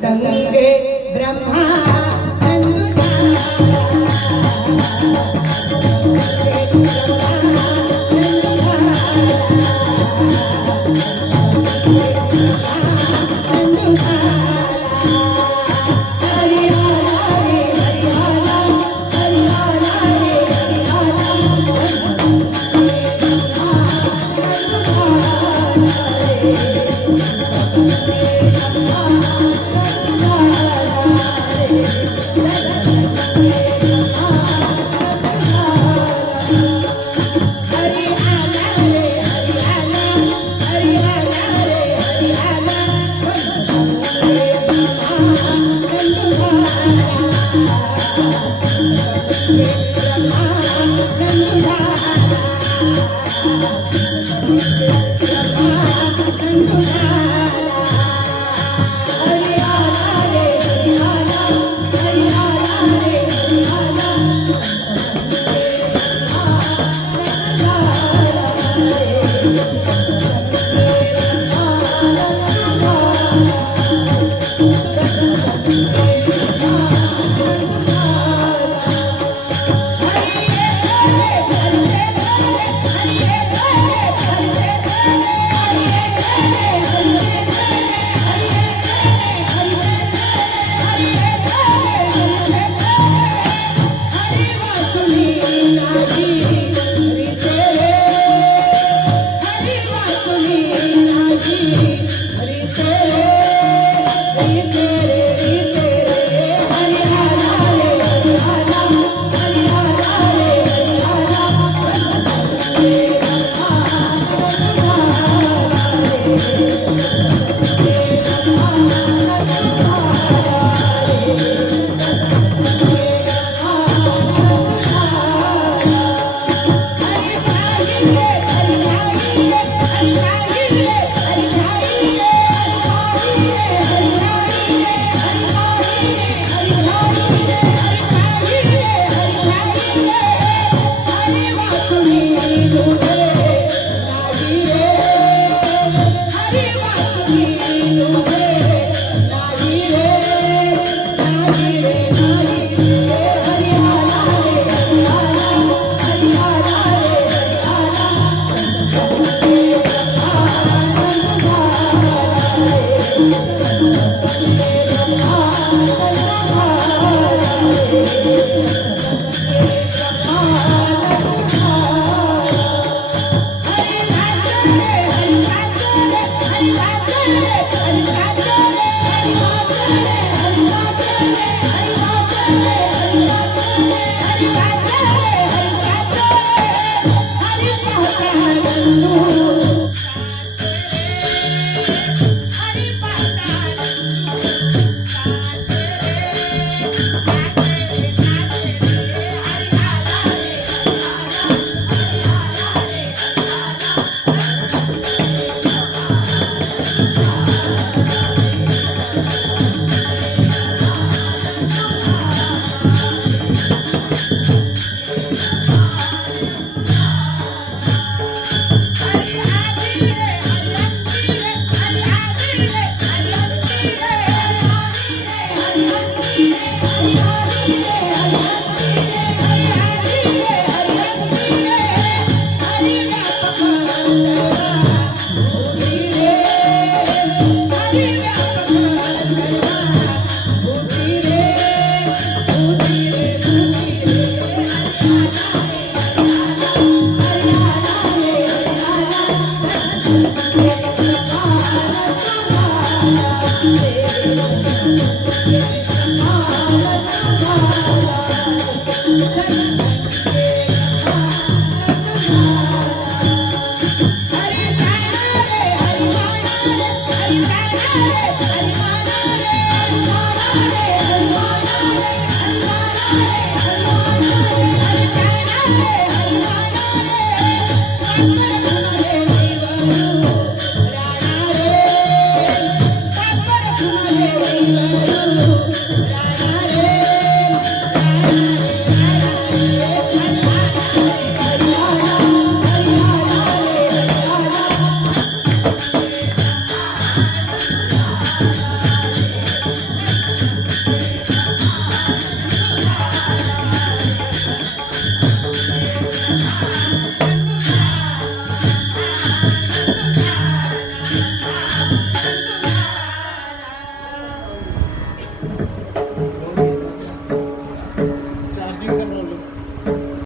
संगे Brahma. Oh, you.